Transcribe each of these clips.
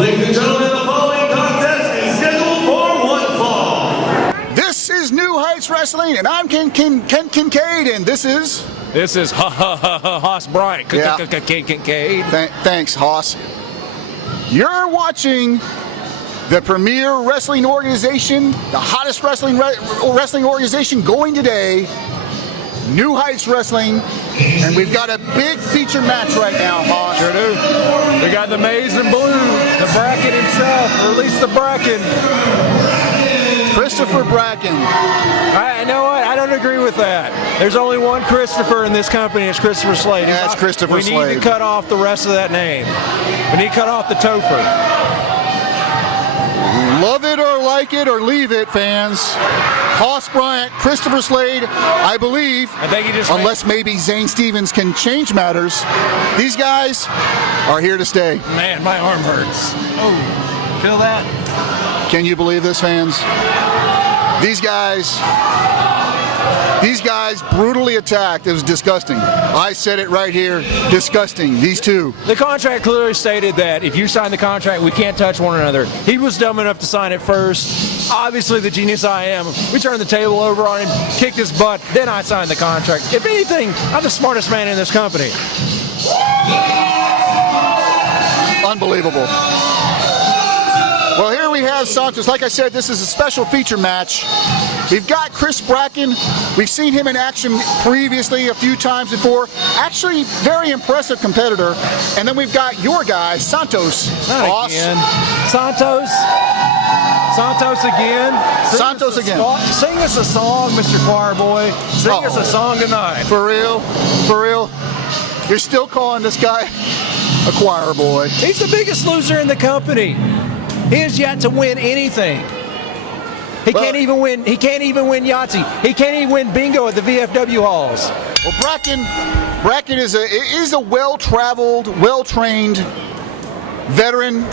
Ladies and gentlemen, the following contest is scheduled for one fall. This is New Heights Wrestling, and I'm Ken Kincaid, and this is Hoss Bryant. Yeah. Kane. Thanks, Hoss. You're watching the premier wrestling organization, the hottest wrestling organization going today, New Heights Wrestling, and we've got a big feature match right now, Hoss. Sure do. We got the Maize and Blue, the Bracken himself, or at least the Bracken. Christopher Bracken. I know what? I don't agree with that. There's only one Christopher in this company. It's Christopher Slade. Yeah, it's Christopher Slade. We need to cut off the rest of that name. We need to cut off the Topher. Love it or like it or leave it, fans. Hoss Bryant, Christopher Slade, I believe, I think he just unless maybe Zane Stevens can change matters, these guys are here to stay. Man, my arm hurts. Oh, feel that? Can you believe this, fans? These guys brutally attacked. It was disgusting. I said it right here. Disgusting. These two. The contract clearly stated that if you sign the contract, we can't touch one another. He was dumb enough to sign it first. Obviously, the genius I am, we turned the table over on him, kicked his butt, then I signed the contract. If anything, I'm the smartest man in this company. Unbelievable. Well, here we have Santos. Like I said, this is a special feature match. We've got Chris Bracken. We've seen him in action previously a few times before. Actually, very impressive competitor. And then we've got your guy, Santos. Not again. Santos again. Santos again. Sing us a song, Mr. Choir Boy. Sing us a song tonight. For real? For real? You're still calling this guy a choir boy? He's the biggest loser in the company. He has yet to win anything. He can't even win. He can't even win Yahtzee. He can't even win bingo at the VFW halls. Well, Bracken is a well-traveled, well-trained veteran.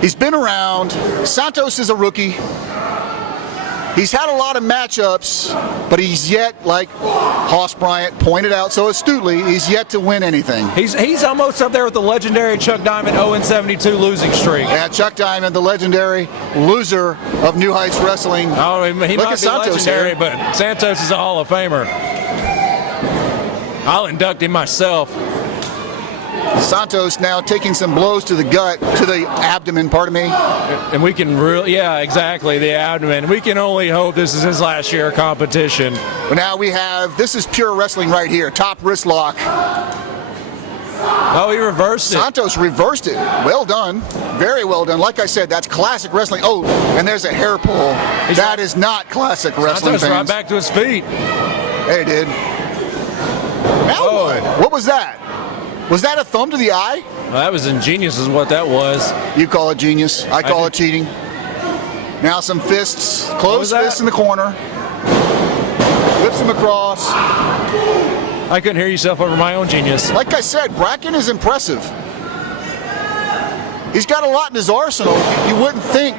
He's been around. Santos is a rookie. He's had a lot of matchups, but he's yet, like Hoss Bryant pointed out so astutely, he's yet to win anything. He's almost up there with the legendary Chuck Diamond 0-72 losing streak. Yeah, Chuck Diamond, the legendary loser of New Heights Wrestling. Oh, he might be Santos legendary, here. but Santos is a Hall of Famer. I'll induct him myself. Santos now taking some blows to the gut, to the abdomen, pardon me. And we can really, yeah, exactly, the abdomen. We can only hope this is his last year of competition. But now we have, this is pure wrestling right here, top wrist lock. Oh, he reversed it. Santos reversed it. Well done. Very well done. Like I said, that's classic wrestling. Oh, and there's a hair pull. That is not classic wrestling, Santos fans. right back to his feet. Hey, it did. Now what was that? Was that a thumb to the eye? Well, that was ingenious is what that was. You call it genius. I call it cheating. Now some fists. Closed fists in the corner. Whips him across. I couldn't hear yourself over my own genius. Like I said, Bracken is impressive. He's got a lot in his arsenal. You wouldn't think.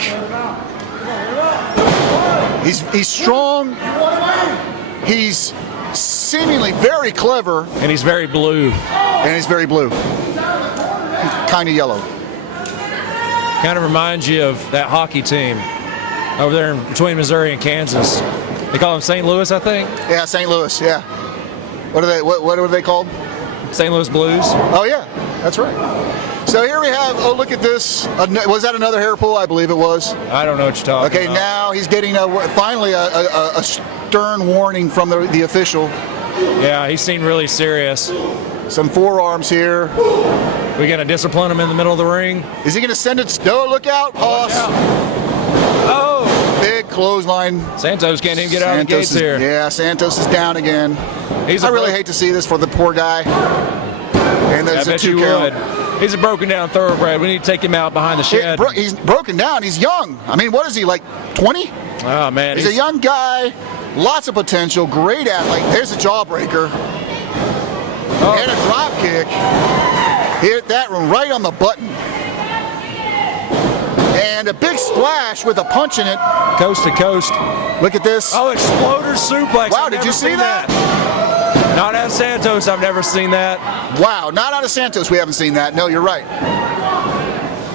He's strong. He's seemingly very clever. And he's very blue. And he's very blue. Kind of yellow. Kind of reminds you of that hockey team over there between Missouri and Kansas. They call them St. Louis, I think. Yeah, St. Louis, yeah. What are they called? St. Louis Blues. Oh, yeah, that's right. So here we have, oh, look at this. Was that another hair pull? I believe it was. I don't know what you're talking about. Okay, now he's getting finally a stern warning from the official. Yeah, he seemed really serious. Some forearms here. We going to discipline him in the middle of the ring? Is he going to send it? No, look out, Hoss. Oh! Big clothesline. Santos can't even get out of the gates here. Yeah, Santos is down again. I really hate to see this for the poor guy. And there's a 2 count. He's a broken down thoroughbred. We need to take him out behind the shed. He's broken down. He's young. I mean, what is he, like 20? Oh, man. He's a young guy. Lots of potential. Great athlete. There's a jawbreaker. Oh. And a drop kick. Hit that one right on the button. And a big splash with a punch in it. Coast to coast. Look at this. Oh, exploder suplex. Wow, did you see that? Not out of Santos, I've never seen that. Wow, not out of Santos, we haven't seen that. No, you're right.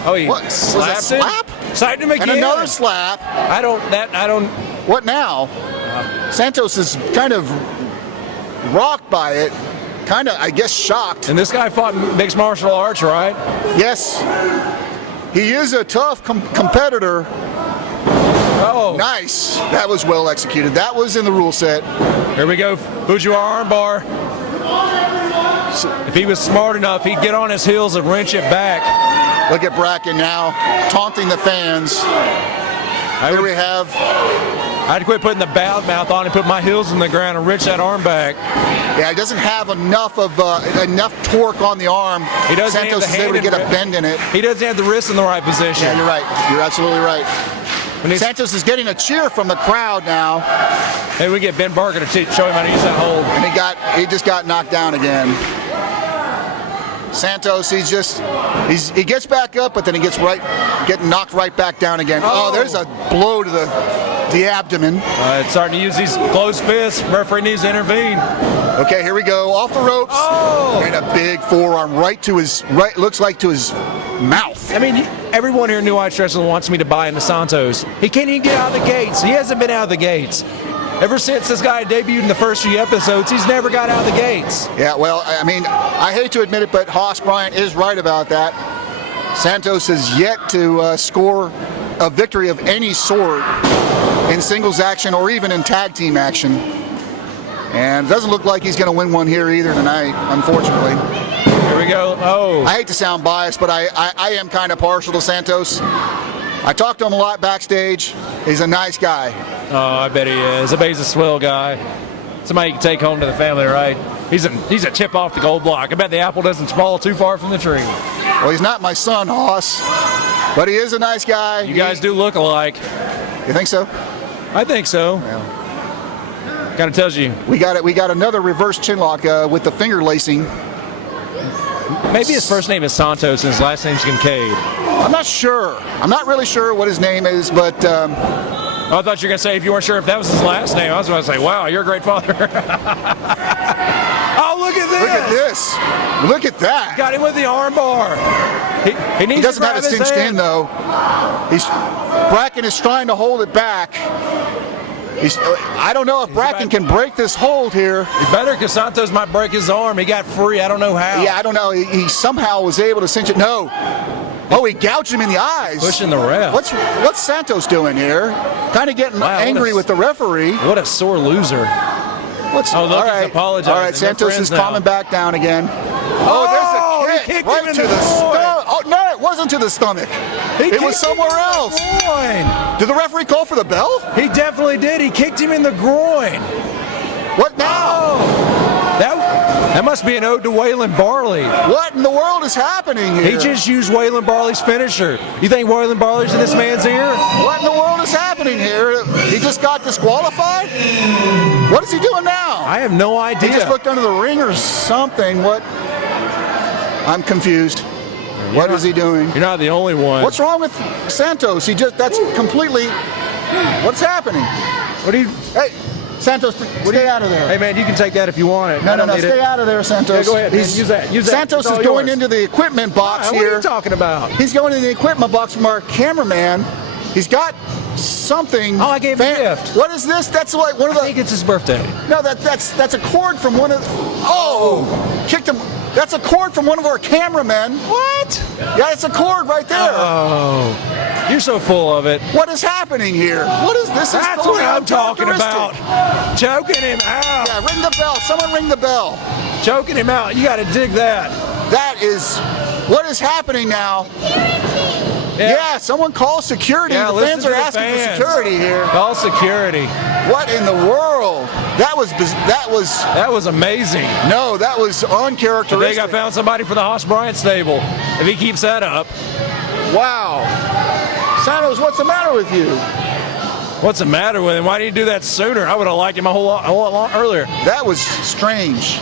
Oh, he What? Was it slapped a slap? him? Slapped him again. And another slap. I don't. What now? Santos is kind of rocked by it. Kind of, I guess, shocked. And this guy fought mixed martial arts, right? Yes. He is a tough competitor. Oh. Nice. That was well executed. That was in the rule set. Here we go. Fujiwara armbar. If he was smart enough, he'd get on his heels and wrench it back. Look at Bracken now, taunting the fans. Here we have. I had to quit putting the bad mouth on and put my heels in the ground and wrench that arm back. Yeah, he doesn't have enough torque on the arm. He doesn't Santos have the is able to hand get a bend in it. He doesn't have the wrist in the right position. Yeah, you're right. You're absolutely right. Santos is getting a cheer from the crowd now. Hey, we get Ben Barker to show him how to use that hold. And he just got knocked down again. Santos, he gets back up, but then he getting knocked right back down again. Oh, there's a blow to the abdomen. It's starting to use these closed fists. Referee needs to intervene. Okay, here we go. Off the ropes. Oh! And a big forearm looks like to his mouth. I mean, everyone here in New Age Wrestling wants me to buy into Santos. He can't even get out of the gates. He hasn't been out of the gates. Ever since this guy debuted in the first few episodes, he's never got out of the gates. Yeah, well, I mean, I hate to admit it, but Hoss Bryant is right about that. Santos has yet to score a victory of any sort in singles action or even in tag team action. And it doesn't look like he's going to win one here either tonight, unfortunately. Here we go. Oh. I hate to sound biased, but I am kind of partial to Santos. I talked to him a lot backstage. He's a nice guy. Oh, I bet he is. I bet he's a swell guy. Somebody you can take home to the family, right? He's a chip off the gold block. I bet the apple doesn't fall too far from the tree. Well, he's not my son, Hoss, but he is a nice guy. You guys do look alike. You think so? I think so. Yeah. Kind of tells you. We got another reverse chin lock with the finger lacing. Maybe his first name is Santos and his last name's Kincaid. I'm not sure. I'm not really sure what his name is, but I thought you were going to say if you weren't sure if that was his last name. I was going to say, wow, you're a great father. Oh, look at this. Look at this. Look at that. Got him with the arm bar. He doesn't have it cinched in, though. Bracken is trying to hold it back. I don't know if Bracken can break this hold here. He better, because Santos might break his arm. He got free. I don't know how. Yeah, I don't know. He somehow was able to cinch it. No. Oh, he gouged him in the eyes. Pushing the ref. What's Santos doing here? Kind of getting angry with the referee. What a sore loser. All right. He's apologizing. All right, Santos is calming back down again. Oh, there's a kick right to the stomach. Oh, no, it wasn't to the stomach. It was somewhere else. Did the referee call for the bell? He definitely did. He kicked him in the groin. What now? That must be an ode to Waylon Barley. What in the world is happening here? He just used Waylon Barley's finisher. You think Waylon Barley's in this man's ear? What in the world is happening here? He just got disqualified? What is he doing now? I have no idea. He just looked under the ring or something. What? I'm confused. What is he doing? You're not the only one. What's wrong with Santos? That's completely, what's happening? What do you? Hey, Santos, stay out of there. Hey man, you can take that if you want it. No, stay out of there, Santos. Yeah, go ahead, man. Use that. Santos is going into the equipment box here. What are you talking about? He's going into the equipment box from our cameraman. He's got something. Oh, I gave him a gift. What is this? That's like one of the. I think it's his birthday. No, that's a cord from one of. Oh, kicked him. That's a cord from one of our cameramen. What? Yeah, it's a cord right there. Oh, you're so full of it. What is happening here? What is this? That's what I'm talking about. Choking him out. Yeah, ring the bell. Someone ring the bell. Choking him out. You got to dig that. That is what is happening now. Yeah, someone call security. Yeah, the fans are asking for security here. Call security. What in the world? That was amazing. No, that was uncharacteristic. I think I found somebody for the Hoss Bryant stable. If he keeps that up. Wow. Santos, what's the matter with you? What's the matter with him? Why didn't you do that sooner? I would have liked him a whole lot earlier. That was strange.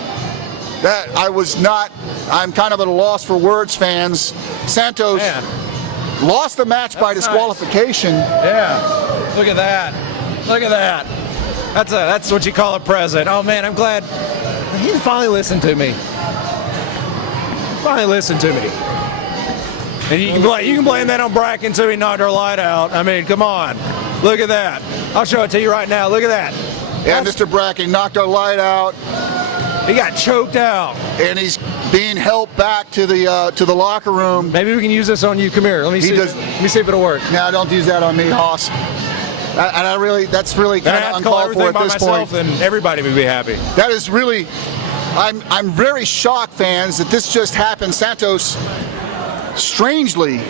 I'm kind of at a loss for words, fans. Santos lost the match by disqualification. Nice. Yeah. Look at that. Look at that. That's what you call a present. Oh man, I'm glad he finally listened to me. And you can blame that on Bracken too. He knocked our light out. I mean, come on. Look at that. I'll show it to you right now. Look at that. Yeah, Mr. Bracken knocked our light out. He got choked out. And he's being helped back to the locker room. Maybe we can use this on you. Come here. Let me see if it'll work. No, don't use that on me, Hoss. That's really kind of uncalled for at this point. And everybody would be happy. That is really, I'm very shocked, fans, that this just happened. Santos, strangely,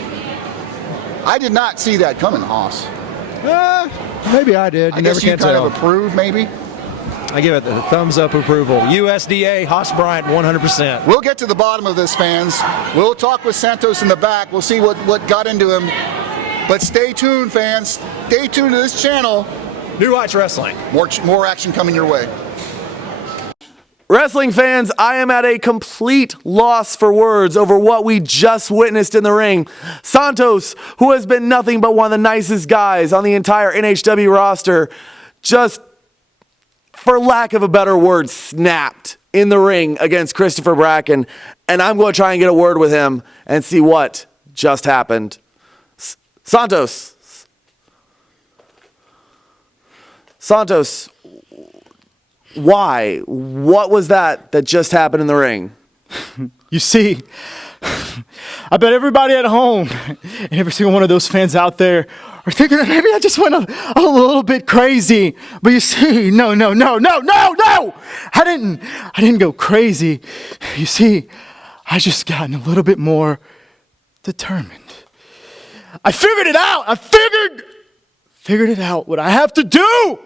I did not see that coming, Hoss. Maybe I did. I guess you kind of approve, maybe. I give it the thumbs up approval. USDA, Hoss Bryant, 100%. We'll get to the bottom of this, fans. We'll talk with Santos in the back. We'll see what got into him. But stay tuned, fans. Stay tuned to this channel. New Heights Wrestling. More action coming your way. Wrestling fans, I am at a complete loss for words over what we just witnessed in the ring. Santos, who has been nothing but one of the nicest guys on the entire NHW roster, just, for lack of a better word, snapped in the ring against Christopher Bracken. And I'm going to try and get a word with him and see what just happened. Santos, why? What was that just happened in the ring? You see, I bet everybody at home and every single one of those fans out there are thinking that maybe I just went a little bit crazy. But you see, no. I didn't go crazy. You see, I just gotten a little bit more determined. I figured it out. I figured it out what I have to do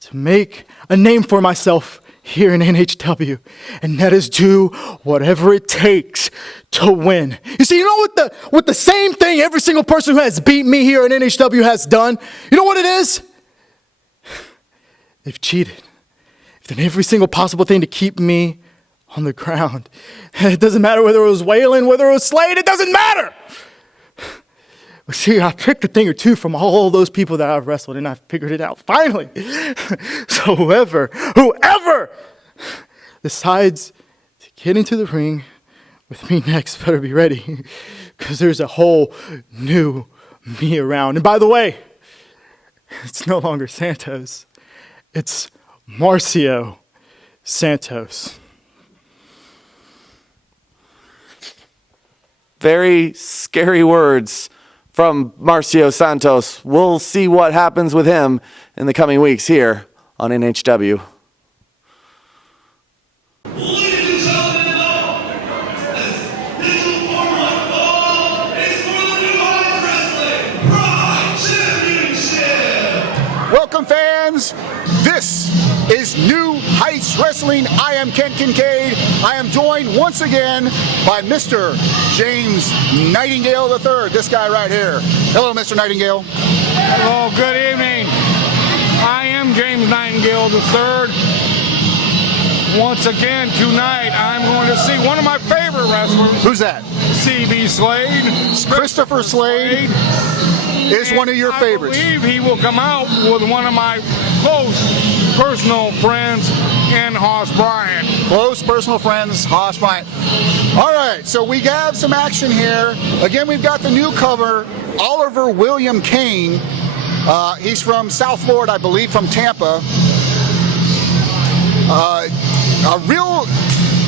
to make a name for myself here in NHW, and that is do whatever it takes to win. You see, you know what the same thing every single person who has beat me here in NHW has done? You know what it is? They've cheated. They've done every single possible thing to keep me on the ground. It doesn't matter whether it was Whalen, whether it was Slade, it doesn't matter. But see, I picked a thing or two from all those people that I've wrestled, and I figured it out finally. So whoever decides to get into the ring with me next better be ready, because there's a whole new me around. And by the way, it's no longer Santos. It's Marcio Santos. Very scary words from Marcio Santos. We'll see what happens with him in the coming weeks here on NHW. Ladies and gentlemen, this new format ball is for the New Heights Wrestling Pride Championship. Welcome, fans. This is New Heights Wrestling. I am Ken Kincaid. I am joined once again by Mr. James Nightingale III, this guy right here. Hello, Mr. Nightingale. Hello, good evening. I am James Nightingale III. Once again, tonight, I'm going to see one of my favorite wrestlers. Who's that? CB Slade. Christopher Slade is one of your favorites. I believe he will come out with one of my close personal friends in Hoss Bryant. Close personal friends, Hoss Bryant. All right, so we have some action here. Again, we've got the newcomer, Oliver William Kane. He's from South Florida, I believe, from Tampa. A real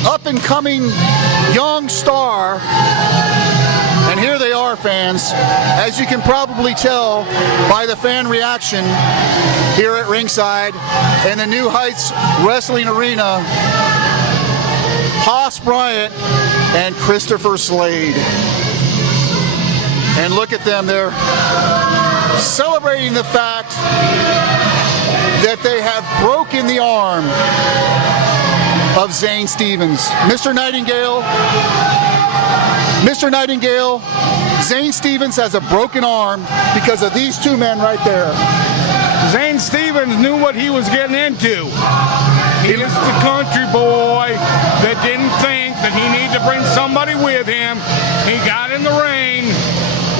up-and-coming young star. And here they are, fans. As you can probably tell by the fan reaction here at ringside in the New Heights Wrestling Arena, Hoss Bryant and Christopher Slade. And look at them, they're celebrating the fact that they have broken the arm of Zane Stevens. Mr. Nightingale, Zane Stevens has a broken arm because of these two men right there. Zane Stevens knew what he was getting into. He is the country boy that didn't think that he needed to bring somebody with him. He got in the ring.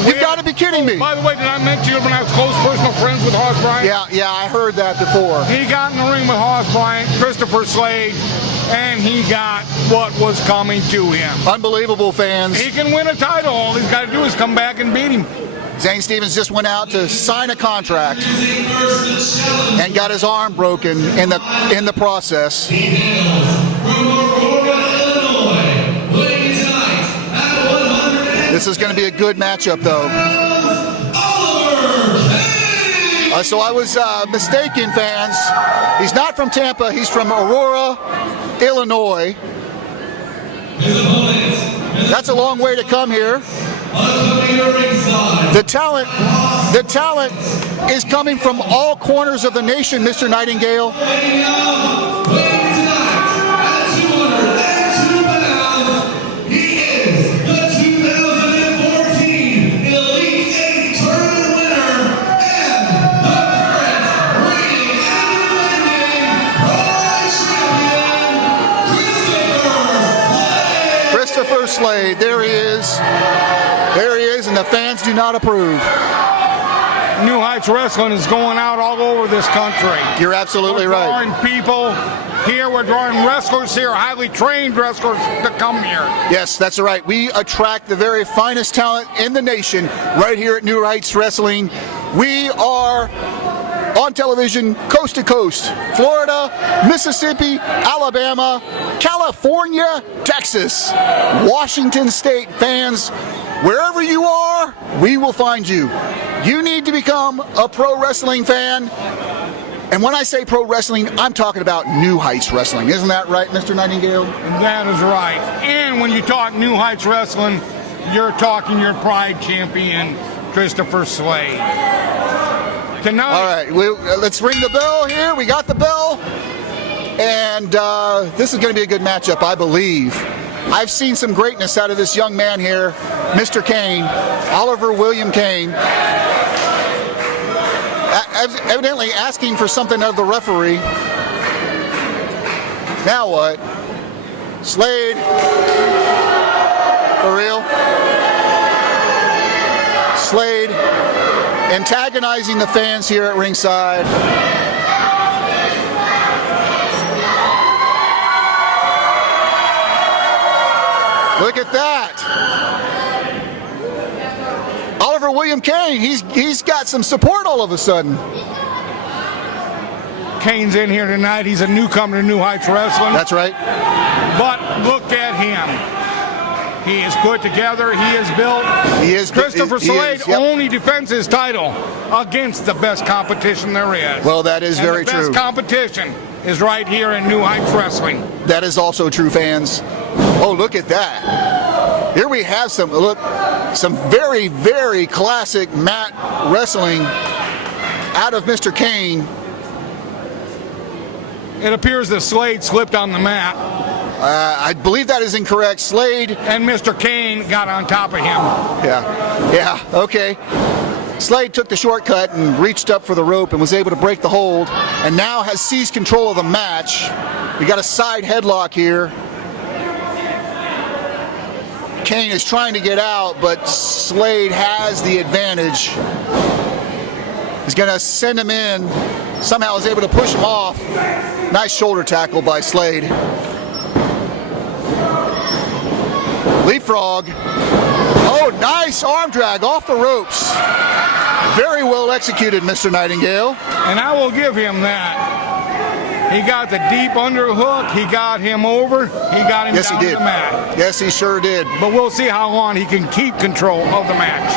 You've got to be kidding me. By the way, did I mention when I was close personal friends with Hoss Bryant? Yeah, I heard that before. He got in the ring with Hoss Bryant, Christopher Slade. and he got what was coming to him. Unbelievable, fans. He can win a title. All he's got to do is come back and beat him. Zane Stevens just went out to sign a contract and got his arm broken in the process. This is going to be a good matchup, though. So I was mistaken, fans. He's not from Tampa. He's from Aurora, Illinois. That's a long way to come here. The talent is coming from all corners of the nation, Mr. Nightingale. Slade, there he is, and the fans do not approve. New Heights Wrestling is going out all over this country. You're absolutely right. We're drawing people here, we're drawing wrestlers here, highly trained wrestlers to come here. Yes, that's right. We attract the very finest talent in the nation right here at New Heights Wrestling. We are on television coast to coast, Florida, Mississippi, Alabama, California, Texas, Washington State. Fans, wherever you are, we will find you. You need to become a pro wrestling fan. And when I say pro wrestling, I'm talking about New Heights Wrestling. Isn't that right, Mr. Nightingale? That is right. And when you talk New Heights Wrestling, you're talking your Pride champion, Christopher Slade. Tonight. All right, let's ring the bell here. We got the bell. And this is going to be a good matchup, I believe. I've seen some greatness out of this young man here, Mr. Kane, Oliver William Kane. Evidently asking for something of the referee. Now what? Slade. For real? Slade antagonizing the fans here at ringside. Look at that. Oliver William Kane, he's got some support all of a sudden. Kane's in here tonight. He's a newcomer to New Heights Wrestling. That's right. But look at him. He is put together. He is built. He is. Christopher Slade yep. only defends his title against the best competition there is. Well, that is very true. The best competition is right here in New Heights Wrestling. That is also true, fans. Oh, look at that. Here we have some very, very classic mat wrestling out of Mr. Kane. It appears that Slade slipped on the mat. I believe that is incorrect. Slade and Mr. Kane got on top of him. Yeah, okay. Slade took the shortcut and reached up for the rope and was able to break the hold and now has seized control of the match. We got a side headlock here. Kane is trying to get out, but Slade has the advantage. He's going to send him in. Somehow is able to push him off. Nice shoulder tackle by Slade. Leapfrog. Oh, nice arm drag off the ropes. Very well executed, Mr. Nightingale. And I will give him that. He got the deep underhook. He got him over. He got him down to the mat. Yes, he sure did. But we'll see how long he can keep control of the match.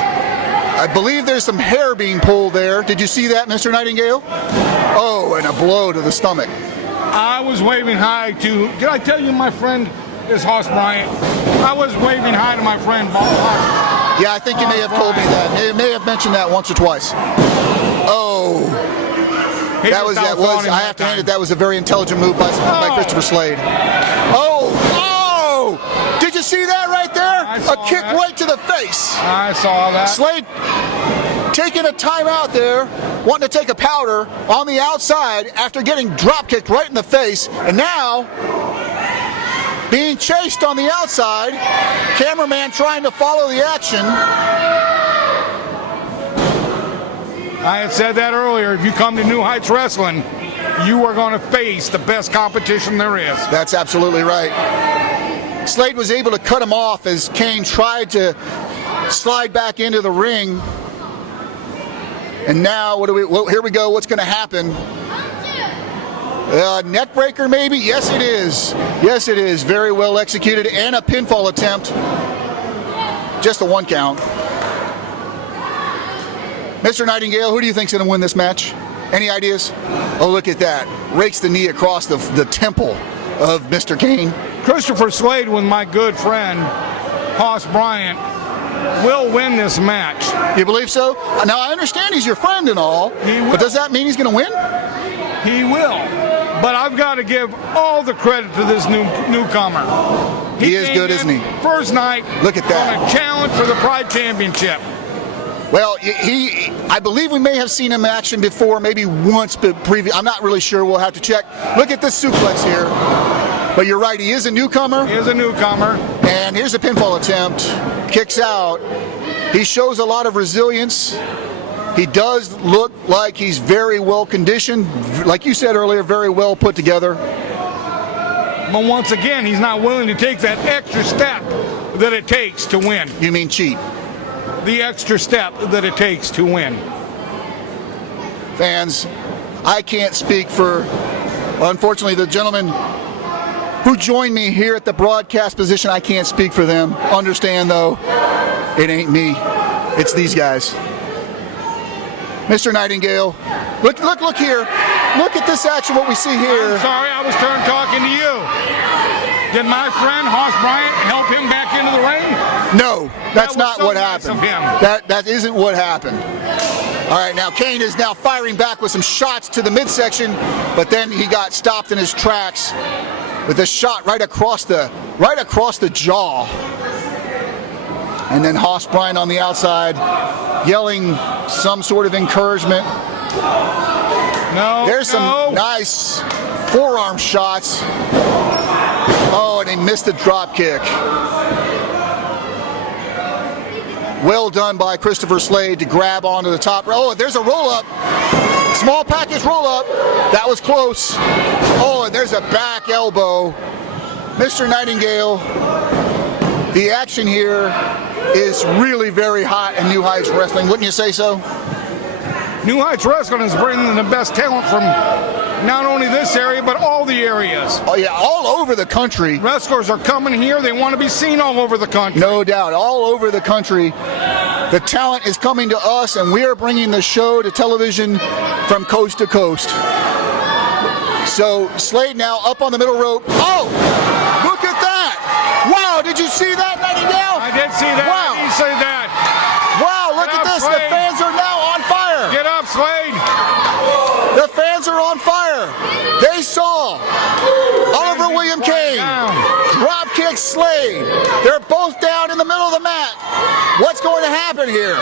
I believe there's some hair being pulled there. Did you see that, Mr. Nightingale? Oh, and a blow to the stomach. I was waving hi to, did I tell you my friend is Hoss Bryant? I was waving hi to my friend Hoss. Yeah, I think you may have told me that. You may have mentioned that once or twice. Oh. I have to hand it, that was a very intelligent move by Christopher Slade. Oh! Did you see that right there? A kick right to the face. I saw that. Slade taking a timeout there, wanting to take a powder on the outside after getting drop kicked right in the face, and now being chased on the outside. Cameraman trying to follow the action. I had said that earlier. If you come to New Heights Wrestling, you are going to face the best competition there is. That's absolutely right. Slade was able to cut him off as Kane tried to slide back into the ring. And now, here we go, what's going to happen? Neck breaker maybe? Yes it is. Yes it is. Very well executed, and a pinfall attempt. Just a 1 count. Mr. Nightingale, who do you think's going to win this match? Any ideas? Oh, look at that. Rakes the knee across the temple of Mr. Kane. Christopher Slade, with my good friend, Hoss Bryant, will win this match. You believe so? Now, I understand he's your friend and all, but does that mean he's going to win? He will. But I've got to give all the credit to this newcomer. He is good, isn't he? First night. Look at that. On a challenge for the Pride Championship. Well, I believe we may have seen him in action before, maybe once, but I'm not really sure. We'll have to check. Look at this suplex here. But you're right, he is a newcomer. He is a newcomer. And here's a pinfall attempt. Kicks out. He shows a lot of resilience. He does look like he's very well conditioned. Like you said earlier, very well put together. But once again, he's not willing to take that extra step that it takes to win. You mean cheat? The extra step that it takes to win. Fans, I can't speak for, unfortunately, the gentlemen who joined me here at the broadcast position. I can't speak for them. Understand, though, it ain't me. It's these guys. Mr. Nightingale, look here. Look at this action, what we see here. I'm sorry, I was talking to you. Did my friend Hoss Bryant help him back into the ring? No, that's not what happened. Nice that isn't what happened. All right, now Kane is now firing back with some shots to the midsection, but then he got stopped in his tracks with a shot right across the jaw. And then Hoss Bryant on the outside, yelling some sort of encouragement. There's some nice forearm shots. Oh, and he missed the drop kick. Well done by Christopher Slade to grab onto the top. Oh, there's a roll-up. Small package roll-up. That was close. Oh, and there's a back elbow. Mr. Nightingale, the action here is really very hot in New Heights Wrestling. Wouldn't you say so? New Heights Wrestling is bringing the best talent from not only this area, but all the areas. Oh, yeah, all over the country. Wrestlers are coming here. They want to be seen all over the country. No doubt, all over the country. The talent is coming to us, and we are bringing the show to television from coast to coast. So Slade now up on the middle rope. Oh, look at that. Wow, did you see that, Nightingale? I did see that. Wow. I did see that. Wow, look at this. Slade. The fans are now on fire. Get up, Slade. The fans are on fire. They saw Oliver William Kane drop kick Slade. They're both down in the middle of the mat. What's going to happen here?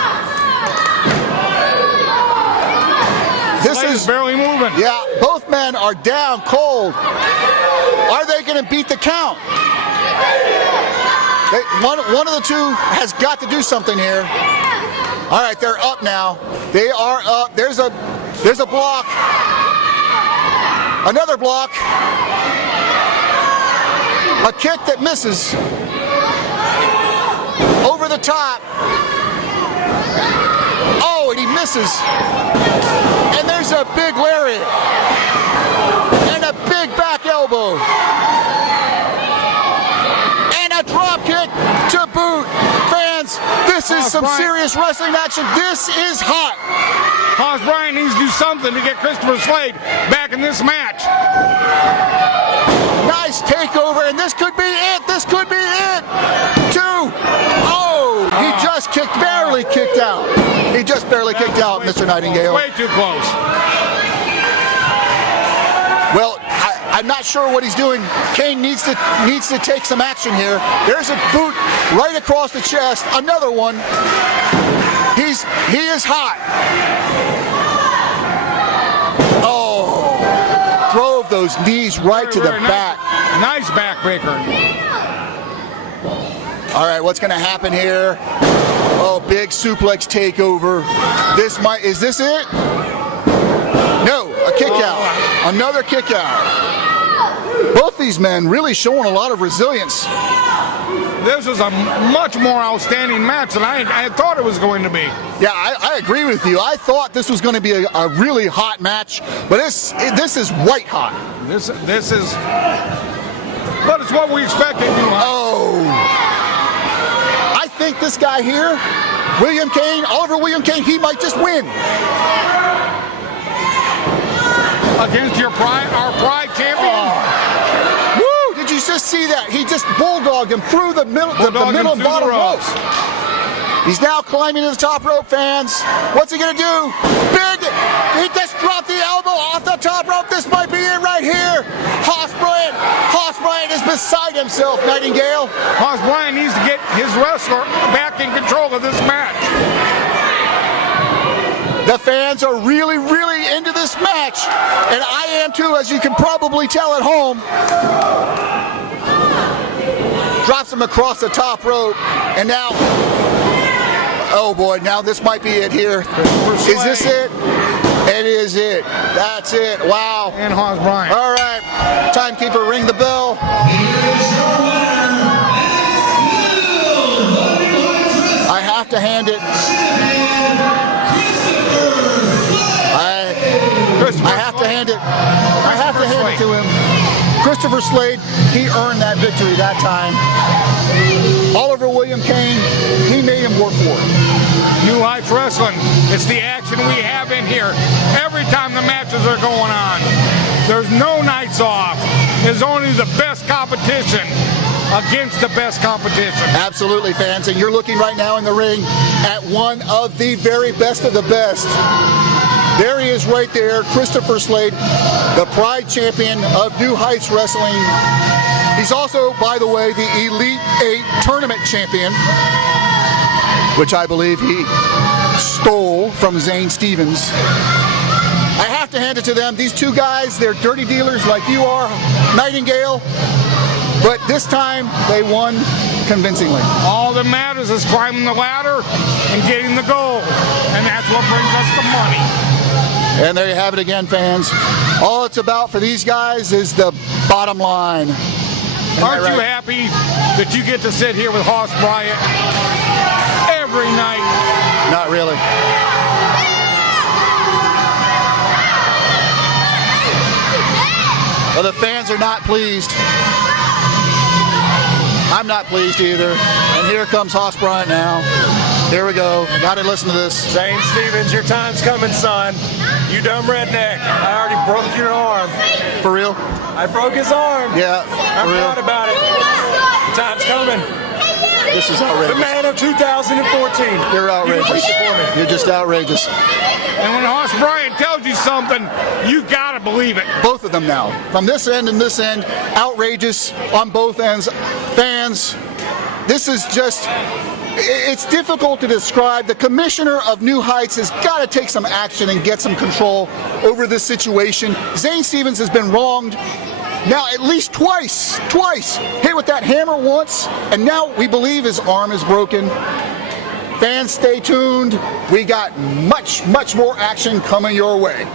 This is barely moving. Yeah, both men are down cold. Are they going to beat the count? One of the two has got to do something here. All right, they're up now. They are up. There's a block. Another block. A kick that misses. Over the top. Oh, and he misses. And there's a big lariat. And a big back elbow. And a drop kick to boot. Fans, this is some serious wrestling action. This is hot. Hoss Bryant needs to do something to get Christopher Slade back in this match. Nice takeover, and this could be it. This could be it. 2. Oh, he just barely kicked out. He just barely kicked out, Mr. Nightingale. Way too close. Well, I'm not sure what he's doing. Kane needs to take some action here. There's a boot right across the chest. Another one. He is hot. Oh, drove those knees right to the back. Nice backbreaker. All right, what's going to happen here? Oh, big suplex takeover. Is this it? No. a kick out. Another kick out. Both these men really showing a lot of resilience. This is a much more outstanding match than I thought it was going to be. Yeah, I agree with you. I thought this was going to be a really hot match, but this is white hot. This is, but it's what we expected. Oh, I think this guy here, Oliver William Kane, he might just win. Against our pride champion. Woo! Did you just see that? He just bulldogged him through the middle and bottom ropes. He's now climbing to the top rope, fans. What's he gonna do? Big! He just dropped the elbow off the top rope. This might be it right here. Hoss Bryant is beside himself, Nightingale. Hoss Bryant needs to get his wrestler back in control of this match. The fans are really, really into this match, and I am too, as you can probably tell at home. Drops him across the top rope, and now, oh boy, now this might be it here. Is this it? It is it. That's it. Wow. And Hoss Bryant. All right, timekeeper, ring the bell. I have to hand it. I have to hand it to him. Christopher Slade, he earned that victory that time. Oliver William Kane, he made him work for it. New Heights Wrestling, it's the action we have in here every time the matches are going on. There's no nights off. There's only the best competition against the best competition. Absolutely, fans, and you're looking right now in the ring at one of the very best of the best. There he is right there, Christopher Slade, the Pride Champion of New Heights Wrestling. He's also, by the way, the Elite 8 Tournament Champion, which I believe he stole from Zane Stevens. I have to hand it to them. These two guys, they're dirty dealers like you are, Nightingale, but this time they won convincingly. All that matters is climbing the ladder and getting the goal, and that's what brings us the money. And there you have it again, fans. All it's about for these guys is the bottom line. Aren't you happy that you get to sit here with Hoss Bryant every night? Not really. Well, the fans are not pleased. I'm not pleased either. And here comes Hoss Bryant now. Here we go. Gotta listen to this. Zane Stevens, your time's coming, son. You dumb redneck. I already broke your arm. For real? I broke his arm. Yeah. I'm proud about it. The time's coming. This is outrageous. The man of 2014. You're outrageous. You for me. You're just outrageous. And when Hoss Bryant tells you something, you gotta believe it. Both of them now. From this end and this end, outrageous on both ends. Fans, this is just, it's difficult to describe. The commissioner of New Heights has got to take some action and get some control over this situation. Zane Stevens has been wronged now at least twice. Hit with that hammer once, and now we believe his arm is broken. Fans, stay tuned. We got much more action coming your way.